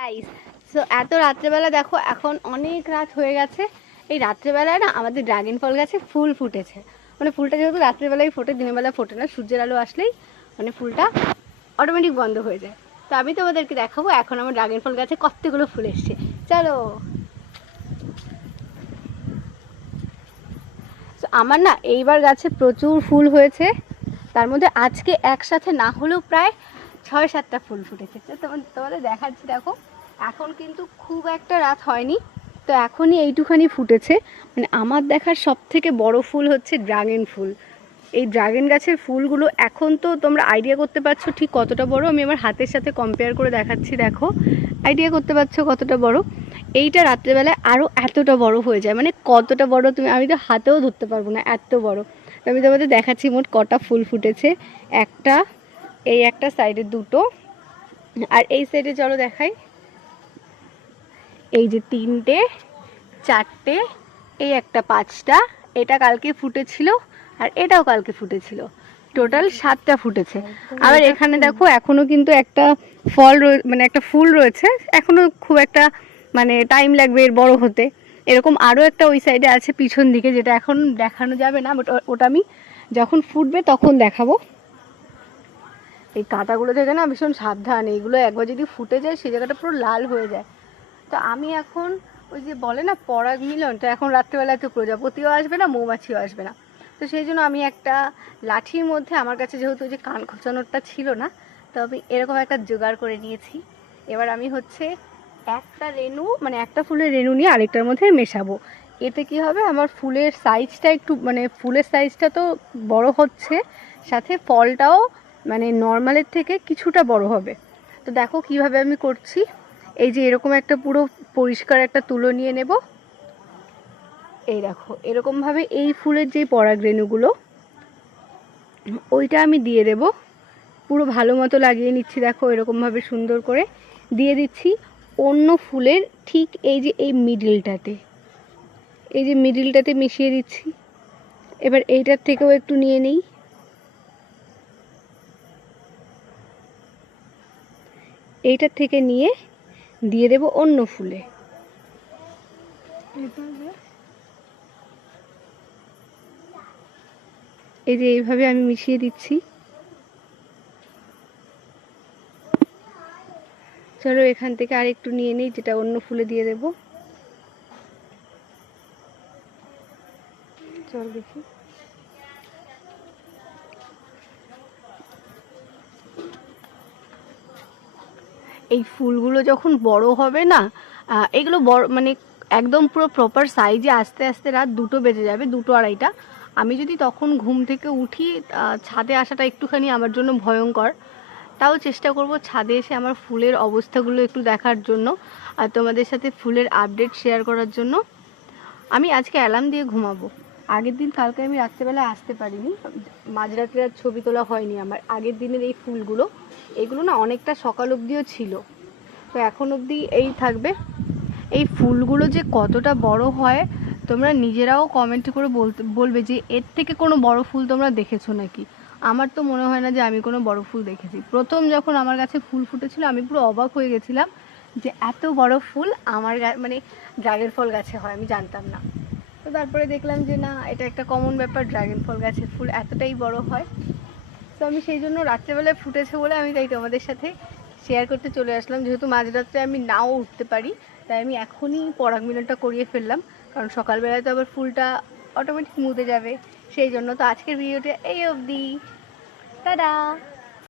Guys, so এত রাত্রেবেলা দেখো, এখন অনেক রাত হয়ে গেছে। এই রাত্রেবেলায় না আমাদের ড্রাগন ফল গাছে ফুল ফুটেছে। মানে ফুলটা যেহেতু রাত্রেবেলায় ফোটে, দিনের বেলা ফোটে না, সূর্যের আলো আসলেই মানে ফুলটা অটোমেটিক বন্ধ হয়ে যায়। তো আমি তোমাদেরকে দেখাবো এখন আমার ড্রাগন ফল গাছে কতগুলো ফুল এসছে। চলো। তো আমার না এইবার গাছে প্রচুর ফুল হয়েছে। তার মধ্যে আজকে একসাথে না হলেও প্রায় 6-7টা ফুল ফুটেছে। তো তোমাদের দেখাচ্ছি, দেখো। এখন কিন্তু খুব একটা রাত হয়নি, তো এখনই এইটুখানি ফুটেছে। মানে আমার দেখার সব থেকে বড় ফুল হচ্ছে ড্রাগন ফুল। এই ড্রাগন গাছের ফুলগুলো এখন তো তোমরা আইডিয়া করতে পারছো ঠিক কতটা বড়। আমি আমার হাতের সাথে কম্পেয়ার করে দেখাচ্ছি, দেখো। আইডিয়া করতে পারছো কতটা বড়। এইটা রাত্রেবেলায় আরও এতটা বড় হয়ে যায়, মানে কতটা বড় আমি তো হাতেও ধরতে পারবো না, এত বড়। তো আমি তোমাদের দেখাচ্ছি মোট কটা ফুল ফুটেছে। একটা, এই একটা সাইডে দুটো, আর এই সাইডে চলো দেখাই। এই যে 3টে, 4টে, এই একটা 5টা, এটা কালকে ফুটেছিল, আর এটাও কালকে ফুটেছিল। টোটাল 7টা ফুটেছে। আবার এখানে দেখো এখনো কিন্তু একটা ফল মানে একটা ফুল রয়েছে। এখনো খুব একটা মানে টাইম লাগবে এর বড় হতে। এরকম আরও একটা ওই সাইডে আছে পিছন দিকে, যেটা এখন দেখানো যাবে না, বাট ওটা আমি যখন ফুটবে তখন দেখাবো। এই কাঁটাগুলো থেকে না ভীষণ সাবধান, এইগুলো একবার যদি ফুটে যায় সেই জায়গাটা পুরো লাল হয়ে যায়। তো আমি এখন ওই যে বলে না পরাগ মিলন, তো এখন রাত্রেবেলায় তো প্রজাপতিও আসবে না, মৌমাছিও আসবে না। তো সেই জন্য আমি একটা লাঠির মধ্যে, আমার কাছে যেহেতু ওই যে কান খোঁচানোরটা ছিল না, তো আমি এরকম একটা জোগাড় করে নিয়েছি। এবার আমি হচ্ছে একটা রেণু, মানে একটা ফুলের রেণু নিয়ে আরেকটার মধ্যে মেশাবো। এতে কি হবে, আমার ফুলের সাইজটা একটু, মানে ফুলের সাইজটা তো বড় হচ্ছে, সাথে ফলটাও মানে নর্মালের থেকে কিছুটা বড় হবে। তো দেখো কিভাবে আমি করছি। এই যে এরকম একটা পুরো পরিষ্কার একটা তুলো নিয়ে নেব। এই দেখো এরকমভাবে এই ফুলের যে পরাগরেণুগুলো, ওইটা আমি দিয়ে দেব। পুরো ভালো মতো লাগিয়ে নিচ্ছি, দেখো এরকমভাবে সুন্দর করে দিয়ে দিচ্ছি অন্য ফুলের ঠিক এই যে এই মিডিলটাতে, এই যে মিডিলটাতে মিশিয়ে দিচ্ছি। এবার এইটার থেকেও একটু নিয়ে নিই। এইটার থেকে নিয়ে দিয়ে দেব অন্য ফুলে। এই যে এইভাবে আমি মিশিয়ে দিচ্ছি। চলো এখান থেকে আর একটু নিয়ে নিই, যেটা অন্য ফুলে দিয়ে দেব। চল দেখি। এই ফুলগুলো যখন বড় হবে না, এগুলো বড় মানে একদম পুরো প্রপার সাইজে আস্তে আস্তে রাত 2টো বেজে যাবে, 2-2:30টা। আমি যদি তখন ঘুম থেকে উঠি, ছাদে আসাটা একটুখানি আমার জন্য ভয়ঙ্কর। তাও চেষ্টা করব ছাদে এসে আমার ফুলের অবস্থাগুলো একটু দেখার জন্য, আর তোমাদের সাথে ফুলের আপডেট শেয়ার করার জন্য। আমি আজকে অ্যালার্ম দিয়ে ঘুমাবো। আগের দিন কালকে আমি রাত্রেবেলায় আসতে পারিনি, মাঝরাত্রে আর ছবি তোলা হয়নি আমার। আগের দিনের এই ফুলগুলো, এইগুলো না অনেকটা সকাল অবধিও ছিল, তো এখন অবধি এই থাকবে। এই ফুলগুলো যে কতটা বড় হয় তোমরা নিজেরাও কমেন্ট করে বলবে যে এর থেকে কোনো বড় ফুল তোমরা দেখেছো নাকি। আমার তো মনে হয় না যে আমি কোনো বড় ফুল দেখেছি। প্রথম যখন আমার কাছে ফুল ফুটেছিল আমি পুরো অবাক হয়ে গেছিলাম যে এত বড় ফুল আমার মানে ড্রাগন ফল গাছে হয়, আমি জানতাম না। তো তারপরে দেখলাম যে না, এটা একটা কমন ব্যাপার, ড্রাগন ফল গাছের ফুল এতটাই বড় হয়। তো আমি সেই জন্য রাত্রেবেলায় ফুটেছে বলে আমি তাই তোমাদের সাথে শেয়ার করতে চলে আসলাম। যেহেতু মাঝরাত্রে আমি নাও উঠতে পারি, তাই আমি এখনই পরাগ মিলনটা করিয়ে ফেললাম, কারণ সকালবেলায় তো আবার ফুলটা অটোমেটিক মুতে যাবে। সেই জন্য তো আজকের ভিডিওটা এই অবধি। টাটা।